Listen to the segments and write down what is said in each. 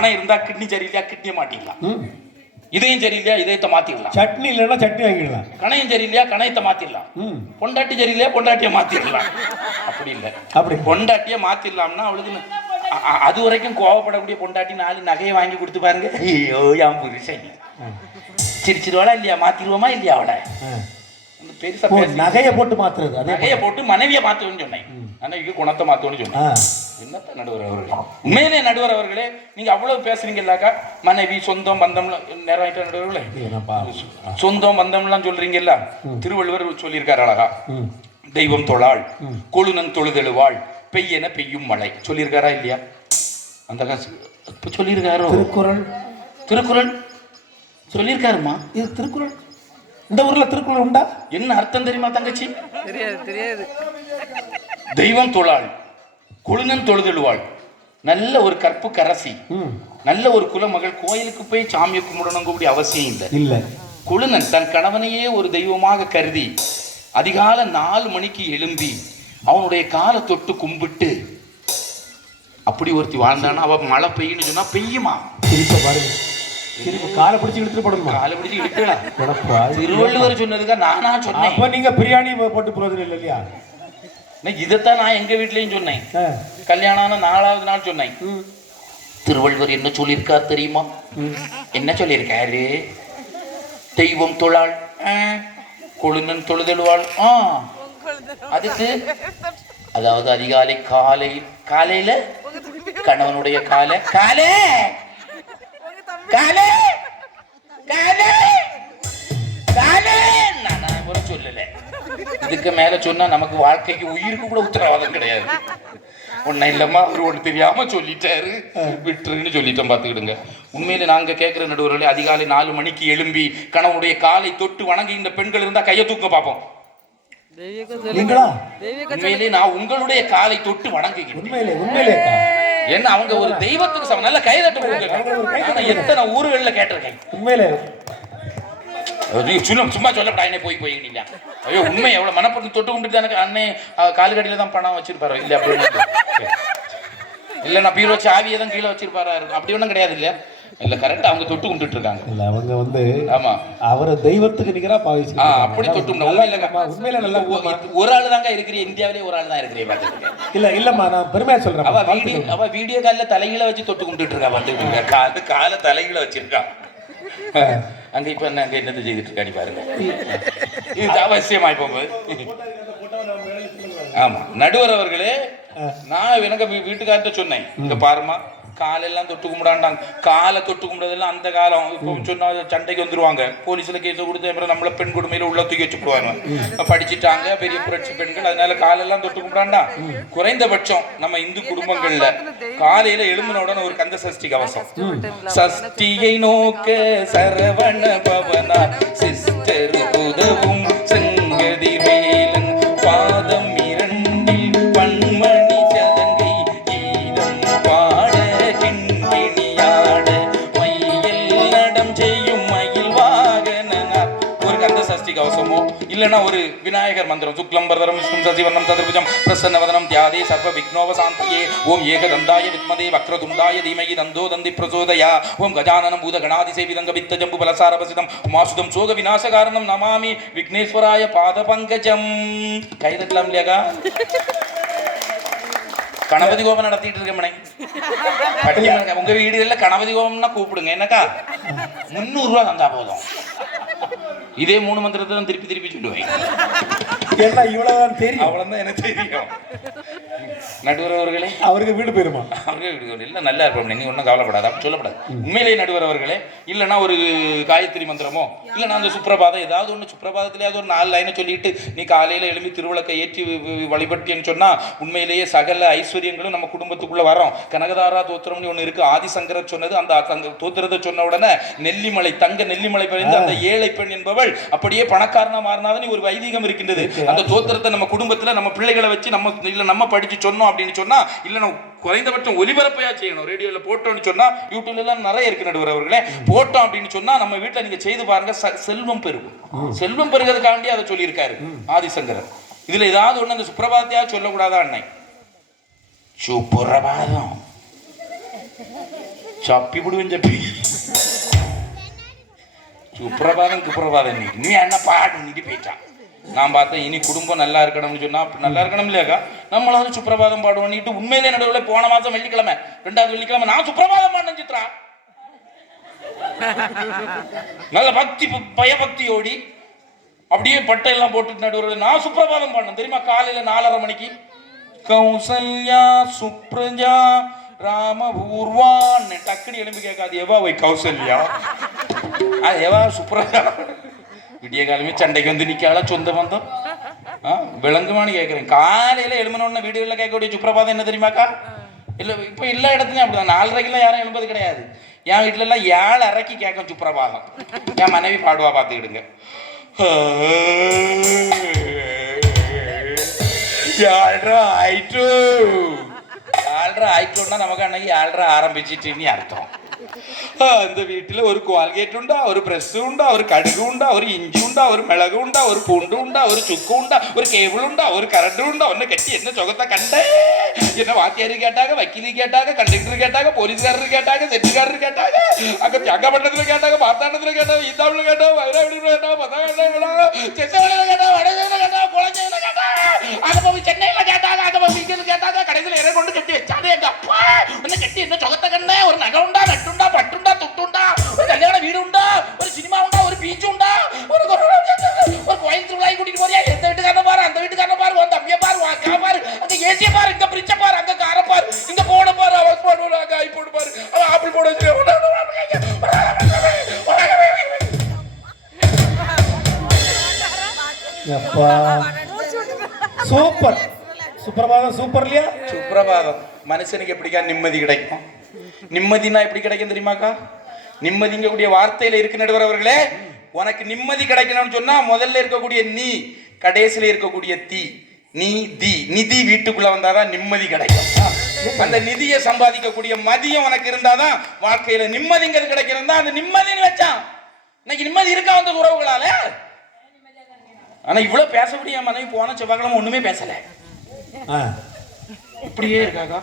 பணம் இருந்தா கிட்னி சரியில்லையா கிட்னியை மாட்டிடலாம், இதயம் சரியில்லையா இதயத்தை மாத்திடலாம், சட்னி இல்லைன்னா சட்னி வாங்கிடலாம், கணையம் சரியில்லையா கணையத்தை மாத்திடலாம், பொண்டாட்டி சரியில்லையா பொண்டாட்டியை மாத்திடலாம். அப்படி இல்லை, அப்படி பொண்டாட்டியை மாத்திடலாம்னா அவளுக்கு அது வரைக்கும் கோவப்படக்கூடிய பொண்டாட்டி 4 நகையை வாங்கி கொடுத்து பாருங்க. ஐயோ என் புருஷன் சிரிச்சிருவாளா இல்லையா, மாத்திடுவோமா இல்லையா அவளை. பெருசா நகையை போட்டு மாத்துறது, நகையை போட்டு மனைவியை மாத்துவேன்னு சொன்னேன், மனைவிக்கு குணத்தை மாத்துவேன்னு சொன்னேன். என்னத்த நடுவர் அவர்களே, உண்மையிலே நடுவர் அவர்களே நீங்க அவ்வளவு பேசுறீங்கல்லாக்கா, மனைவி சொந்தம் பந்தம் நேரம் ஆயிட்ட நடுவர்களே, சொந்தம் பந்தம்லாம் சொல்றீங்கல்ல, திருவள்ளுவர் சொல்லியிருக்காரு அழகா, தெய்வம் தொழாள் கொழுநன் தொழுதெழுவாள் பெய்யென பெய்யும் மழை சொல்லியிருக்காரா இல்லையா, அந்த காசு சொல்லியிருக்காரோ. திருக்குறள், திருக்குறள் சொல்லியிருக்காருமா, இது திருக்குறள். இந்த ஊர்ல திருக்குறள் உண்டா? என்ன அர்த்தம் தெரியுமா தங்கச்சி? தெரியாது தெரியாது. தெய்வம் தொழாள் கொழுநன் தொழுதெழுவாள், நல்ல ஒரு கற்பு கரசி, நல்ல ஒரு குலமகள், கோயிலுக்கு போய் சாமியை கும்பிடணும் கூடிய அவசியம் இல்லை. இல்ல, கொழுநன் தன் கணவனையே ஒரு தெய்வமாக கருதி அதிகாலை 4 மணிக்கு எழும்பி அவனுடைய காலை தொட்டு கும்பிட்டு அப்படி ஒருத்தி வாழ்ந்தானா, அவ மழை பெய்யுன்னு சொன்னா பெய்யுமா? திருப்ப பாருங்க, திருப்ப காலை பிடிச்சி இழுத்து போடணுமா? காலை பிடிச்சி இழுக்கலாம். திருவள்ளுவர் சொன்னதுக்கா நானா சொன்னேன். அப்ப நீங்க பிரியாணி போட்டு போறது இல்லை இல்லையா? இதைத்தான் நான் எங்க வீட்லயும் சொன்னேன், கல்யாணம் 4வது நாள் சொன்னேன். திருவள்ளுவர் என்ன சொல்லியிருக்கார் தெரியுமா? என்ன சொல்லியிருக்காரு? தெய்வம் தொழாள் கொழுநன் தொழுதெழுவாள். அதுக்கு அதாவது அதிகாலை காலையில கணவனுடைய காலை காலே காலே காலே காலே நான் கூட சொல்லல. இதுக்கு மேல சொன்னா நமக்கு வாழ்க்கைக்கு உயிருக்கு கூட உத்தரவாதம் கிடையாது. ஒன்னும் இல்லம்மா அவர் ஒன்று தெரியாம சொல்லிட்டாரு விட்டுருன்னு சொல்லிட்டோம் பார்த்துக்கிடுங்க. உண்மையில நாங்க கேட்கிற நடுவர்களே, அதிகாலை 4 மணிக்கு எழும்பி கணவனுடைய காலை தொட்டு வணங்கி இந்த பெண்கள் இருந்தா கையை தூக்க பார்ப்போம். உண்மையிலே நான் உங்களுடைய காலை தொட்டு வணங்குகிறேன். ஏன்னா அவங்க ஒரு தெய்வத்துக்கு சமம். நல்ல கை தட்டு கொடுக்க எத்தனை ஊர்கள்ல கேட்டிருக்கேன். உண்மையிலே சும்மா சொல்லப்படா என்ன போய் போயிட்டீங்க. ஐயோ உண்மை எவ்வளவு மனப்பட்டு தொட்டு கொண்டு எனக்கு அண்ணே காலுக்கடியில தான் பணம் வச்சிருப்பாரு இல்ல, அப்படி இல்ல நான் பீரோ சாவியை தான் கீழே வச்சிருப்பாரா இருக்கும், அப்படி ஒன்றும் கிடையாது இல்ல. இல்ல கரெக்டா அவங்க தொட்டு கும்பிட்டு இருக்காங்க. இல்ல அவங்க வந்து ஆமா அவரை தெய்வத்துக்கு நிகரா பாவிச்சு அப்படி தொட்டு உண்மையில நல்லா ஒரு ஆளு தாங்க இருக்கிறீங்க, இந்தியாவிலே ஒரு ஆள் தான் இருக்கிறீங்க பாத்துக்கிட்டு. இல்ல இல்லம்மா நான் பெருமையா சொல்றேன். அவ வீடியோ காலில் தலைகீழ வச்சு தொட்டு கும்பிட்டு இருக்கா, வந்து காலை தலைகீழ வச்சிருக்கா. அங்க இப்ப என்ன அங்க என்னது செய்துட்டு இருக்காடி பாருங்க, இது அவசியமாய் போகும்போது. ஆமா நடுவர் அவர்களே, நான் எனக்கு வீட்டுக்கார்ட்ட சொன்னேன், இங்க பாருமா காலெல்லாம் தொட்டு கும்பிடாண்டாங்க. காலை தொட்டு கும்பிடுறதெல்லாம் அந்த காலம். இப்போ சொன்னா சண்டைக்கு வந்துருவாங்க, போலீஸ்ல கேஸ் கொடுத்து அப்புறம் நம்மள பெண் கொடுமையில உள்ள தூக்கி வச்சு போடுவாங்க. படிச்சுட்டாங்க பெரிய புரட்சி பெண்கள், அதனால காலெல்லாம் தொட்டு கும்பிடாண்டா. குறைந்தபட்சம் நம்ம இந்து குடும்பங்கள்ல காலையில எழும்பின உடனே ஒரு கந்த சஷ்டி கவசம், சஷ்டியை நோக்க சரவண பவனா சிஸ்டர் உதவும் செங்கதி வேலன் பாதம் 2 பன்மணி சதங்கை கீதம் பாட கிண்கிணியாட மையில் நடம் செய்யும் மயில் வாகனனார். ஒரு கந்த சஷ்டி கவசமோ இல்லைன்னா ஒரு விநாயகர் மந்திரம், சுக்லம்பரதரம் விஷ்ணும் சசிவர்ணம் சதுர்புஜம் பிரசன்னவதனம் தியாதே சர்வ விக்னோபசாந்தியே ஓம் ஏகதந்தாய வித்மதே வக்ரதுண்டாய தீமகி தந்தோ தந்தி பிரசோதயா ஓம் கஜானனம் பூத கணாதிசேவிதங்க வித்த ஜம்பு பலசாரபசிதம் உமாசுதம் சோக விநாசகாரணம் நமாமி விக்னேஸ்வராய பாத பங்கஜம். கைதட்டலாம் இல்லையாக்கா? கணபதி கோபம் நடத்திட்டு இருக்கேன். உங்க வீடுகள்ல கணபதி கோபம்னா கூப்பிடுங்க, என்னக்கா 300 ரூபா தந்தா போதும். இதே 3 மந்திரத்தை தான் திருப்பி திருப்பி சொல்லுவேன். இவ்வளவுதான் தெரியும், அவ்வளவுதான் எனக்கு தெரியும். நடுவர் அவர்களே, அவருக்கு வீடு போயிருமா? அவருக்கு வீடு இல்ல, நல்லா இருப்போம், நீ ஒன்றும் கவலைப்படாது, அப்படி சொல்லப்படாது. உண்மையிலேயே நடுவர் அவர்களே, இல்லைன்னா ஒரு காயத்ரி மந்திரமோ இல்லைன்னா அந்த சுப்பிரபாதம் ஏதாவது ஒன்று, சுப்பிரபாதத்திலேயாவது ஒரு 4 லைனை சொல்லிட்டு நீ காலையில எழுப்பி திருவிளக்கை ஏற்றி வழிபட்டின்னு சொன்னா உண்மையிலேயே சகல ஐஸ்வர்யங்களும் நம்ம குடும்பத்துக்குள்ள வரும். கனகதாரா தோத்திரம்னு ஒன்று இருக்கு, ஆதிசங்கரர் சொன்னது. அந்த தோத்திரத்தை சொன்ன உடனே நெல்லிமலை தங்க நெல்லிமலை பிறந்து அந்த ஏழை பெண் என்பவள் அப்படியே பணக்காரனா மாறினாதான் ஒரு வைதிகம் இருக்கின்றது. அந்த தோத்திரத்தை நம்ம குடும்பத்துல நம்ம பிள்ளைகளை வச்சு நம்ம படிச்சு சொன்னோம் அப்படின்னு சொன்னா, இல்ல குறைந்தபட்சம் ஒலிபரப்பையா செய்யணும். ரேடியோல போட்டோம்னு சொன்னா, யூடியூப்ல எல்லாம் நிறைய இருக்கு நடுவர் அவர்களே, போட்டோம் அப்படின்னு சொன்னா நம்ம வீட்டுல நீங்க செய்து பாருங்க, செல்வம் பெருகும். செல்வம் பெருகிறதுக்காண்டி அதை சொல்லியிருக்காரு ஆதிசங்கரர். இதுல ஏதாவது ஒண்ணு அந்த சுப்பிரபாதத்தையா சொல்லக்கூடாதா? அன்னை சுப்பிரபாதம் ചപ്പി പിടുവൻ ചപ്പി சுப்பிரபாதம் குப்பிரபாதம் நீ என்ன பாடு நீ போயிட்டா நான் பார்த்தேன் இனி குடும்பம் நல்லா இருக்கணும்னு சொன்னா நல்லா இருக்கணும் இல்லையாக்கா நம்மளாவது சுப்பிரபாதம் பாடுவோன்னிட்டு உண்மையிலே நடுவில் போன மாசம் வெள்ளிக்கிழமை 2வது வெள்ளிக்கிழமை நான் சுப்பிரபாதம் பாடினேன் சித்ரா நல்ல பக்தி பயபக்தியோடி அப்படியே பட்டை எல்லாம் போட்டு நடுவில் நான் சுப்பிரபாதம் பாடினேன் தெரியுமா காலையில 4:30 மணிக்கு கௌசல்யா சுப்ரஜா ராமபூர்வான் டக்குனு எழுப்பி கேட்காது எவா வை கௌசல்யா எவா சுப்ரஜா விடிய காலமே சண்டைக்கு வந்து நிக்காளா சொந்த பந்தம் விளங்குமான்னு கேட்குறேன் காலையில எழுமணுன்னு வீடுகளில் கேட்கக்கூடிய சுப்ரபாதம் என்ன தெரியுமாக்கா இல்லை இப்போ எல்லா இடத்துலையும் அப்படிதான் 4:30 யாரும் எழுப்பது கிடையாது என் வீட்டுல எல்லாம் 7:30 கேட்கும் சுப்ரபாதம் என் மனைவி பாடுவா பார்த்துக்கிடுங்க ஆயிட்டோம்னா நமக்கு அன்னைக்கு 7:30 ஆரம்பிச்சிட்டுன்னு அர்த்தம் அந்த வீட்டுல ஒரு கோல்கேட் உண்டா ஒரு பிரஸ் உண்டா ஒரு கடுகு உண்டா ஒரு இஞ்சி உண்டா ஒரு மிளகு உண்டா ஒரு பூண்டு உண்டா ஒரு சுக்கு உண்டா ஒரு கேபிள் உண்டா ஒரு கரண்ட் உண்டா ஒன்னு கட்டி என்ன சொகத்தை கண்டே என்ன வாத்தியாரு கேட்டாங்க வக்கீலி கேட்டாங்க கண்டக்டர் கேட்டாங்க போலீஸ்காரரு கேட்டாங்க செட்டுக்காரரு கேட்டாங்க அங்க ஜங்கப்பட்டத்துல கேட்டாங்க மாத்தாண்டத்துல கேட்டாங்க ஈத்தாவுல கேட்டாங்க வைராவடி கேட்டாங்க பத்தாங்க செசவல கேட்டாங்க வடசேல கேட்டாங்க குளஞ்சேல கேட்டாங்க அங்க போய் சென்னையில கேட்டாங்க அங்க போய் இங்க கேட்டாங்க கடைசியில இறை கொண்டு கட்டி வச்சானே எங்க அப்பா என்ன கட்டி என்ன சொகத்தை கண்ணே ஒரு நகை உண்டா நட்டுண்டா பட்டுண்டா துட்டுண்டா ஒரு கல்யாண வீடு உண்டா ஒரு சினிமா உண்டா ஒரு பீச் உண்டா ஒரு கோயில் திருவிழாய் கூட்டிட்டு போறியா எந்த வீட்டுக்காரன பாரு அந்த வீட்டுக்காரன பாரு உன் தம்பிய பாரு உன் அக்கா பாரு அங்க ஏசிய பாரு இங்க பிரிட்ஜ பாரு அங்க கார பாரு இங்க போட பாரு அவன் போடுவாரு அங்க ஐபோன் பாரு அவன் ஆப்பிள் போட வச்சு சூப்பர் சுப்பிரபாதம் சூப்பர் இல்லையா சுப்பிரபாதம் மனுஷனுக்கு எப்படிக்கா நிம்மதி கிடைக்கும் நிம்மதினா எப்படி கிடைக்கும் தெரியுமாக்கா நிம்மதிங்க கூடிய வார்த்தையில இருக்கு நடுவர் அவர்களே உனக்கு நிம்மதி கிடைக்கணும்னு சொன்னா முதல்ல இருக்கக்கூடிய நீ கடைசியில இருக்கக்கூடிய தீ நிதி வீட்டுக்குள்ள வந்தாதான் நிம்மதி கிடைக்கும் அந்த நிதியை சம்பாதிக்கக்கூடிய மதியம் உனக்கு இருந்தாதான் வாழ்க்கையில நிம்மதிங்கிறது கிடைக்கிறதா அந்த நிம்மதின்னு வச்சான் இன்னைக்கு நிம்மதி இருக்கா அந்த உறவுகளால ஆனா இவ்வளவு பேசக்கூடிய மனைவி போன செவ்வாய்க்கிழமை ஒண்ணுமே பேசல இப்படியே இருக்காக்கா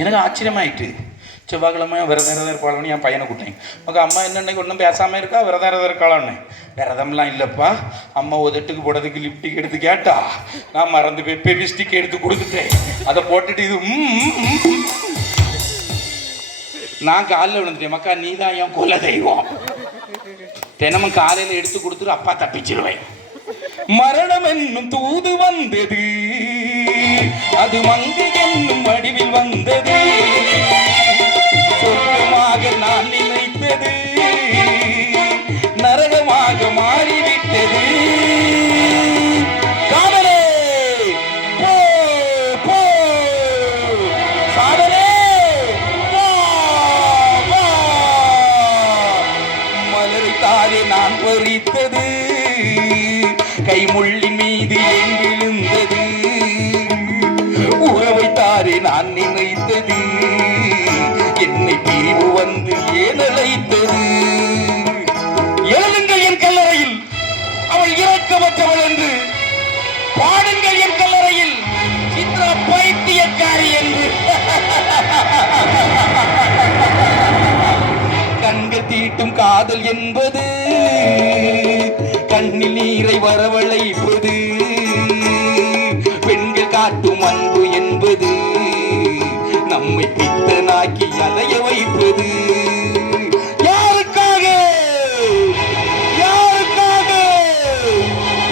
எனக்கு ஆச்சரியமாயிட்டு செவ்வாய்க்கிழமை விரதம் இருப்பாளன்னு என் பையனை கூட்டேன் உங்க அம்மா என்னன்னைக்கு ஒன்றும் பேசாம இருக்கா விரதம் இருக்காளான்னு விரதம்லாம் இல்லப்பா அம்மா உதட்டுக்கு போடுறதுக்கு லிப்டிக் எடுத்து கேட்டா நான் மறந்து போய் பெபிஸ்டிக் எடுத்து கொடுத்துட்டேன் அதை போட்டுட்டு இது நான் காலில் விழுந்துட்டேன் மக்கா நீ தான் என் குல தெய்வம் தினமும் காலையில எடுத்து கொடுத்துட்டு அப்பா தப்பிச்சிருவேன் மரணம் என்னும் தூது வந்தது அது மங்கை என்னும் வடிவில் வந்தது சொர்க்கமாக நான் நினைத்தது நரகமாக மாறிவிட்டது காதலே போ போ காதலே வா வா மலரை தாரே நான் பறித்தது கைமுள்ளின் மீது எங்கிழுந்தது உறவை தாரே நான் நினைத்தது என்னை பிரிவு வந்து ஏனழைத்தது எழுதுங்கள் என் கல்லறையில் அவள் இறக்கமற்றவள் என்று பாடுங்கள் என் கல்லறையில் சித்ரா பைத்தியக்காரி என்று கண்கள் தீட்டும் காதல் என்பது கண்ணில் நீரை வரவழைப்பது பெண்கள் காட்டும் அன்பு என்பது நம்மை பித்தனாக்கி அலைய வைப்பது யாருக்காக யாருக்காக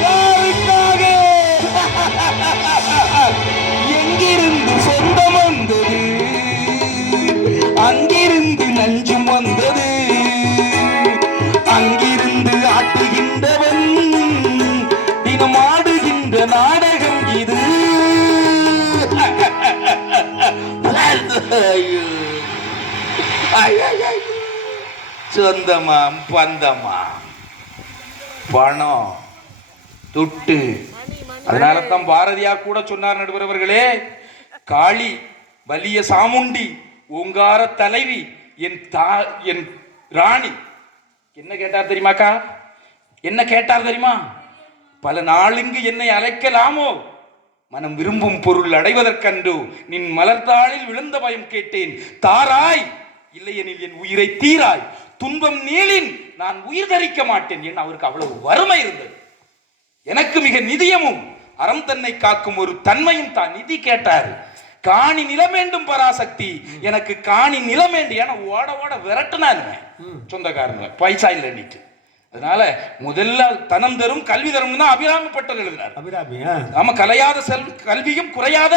யாருக்காக எங்கிருந்து சொந்தம் வந்தது அங்கிருந்து நஞ்சும் வந்தது அங்கிருந்து ஆட்டுகின்றவன் தினம் ஆடுகின்ற நாடகம் இது சொந்தமா பந்தமா பணம் துட்டு அதனாலதான் பாரதியார் கூட சொன்னார் நடுவர்களே காளி வலிய சாமுண்டி ஓங்கார தலைவி என் ராணி என்ன கேட்டார் தெரியுமாக்கா என்ன கேட்டார் தெரியுமா பல நாளுங்கு என்னை அழைக்கலாமோ மனம் விரும்பும் பொருள் அடைவதற்கன்று நின் மலர்தாளில் விழுந்த பயம் கேட்டேன். தாராய் இல்லையெனில் என் உயிரை தீராய். துன்பம் நீளின் நான் உயிர் தரிக்க மாட்டேன். என்று அவருக்கு அவ்வளவு வறுமை இருந்தது. எனக்கு மிக நிதியமும் அறம் தன்னை காக்கும் ஒரு தன்மையும் தான். நிதி கேட்டார். காணி நிலம் வேண்டும் பராசக்தி, எனக்கு காணி நிலம் வேண்டும். ஏன்னா ஓட ஓட விரட்டுனாருங்க சொந்தக்காரங்க, பைசா இல்லைன்னுட்டு. அதனால முதல்ல தனம் தரும் கல்வி தரும் தான் அபிராமி பட்டர் எழுதினார். அபிராமியா? ஆமா, கலையாத கல்வியும் குறையாத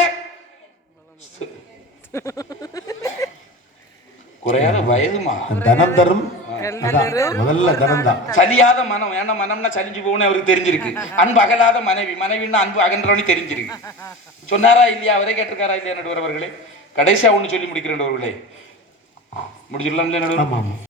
வயதுமா தனம் தரும். முதல்ல தனம் தான். சலியாத மனம், ஏன்னா மனம்னா சலிஞ்சு போகணும் அவருக்கு தெரிஞ்சிருக்கு. அன்பு அகலாத மனைவி, மனைவின்னா அன்பு அகன்றவனு தெரிஞ்சிருக்கு. சொன்னாரா இல்லையா? அவரே கேட்டிருக்காரா இல்லையா? நடுவர் அவர்களே, கடைசியா ஒண்ணு சொல்லி முடிக்கிறேன் நடுவர்களே, முடிச்சிடலாம் இல்லையா நடுவர்?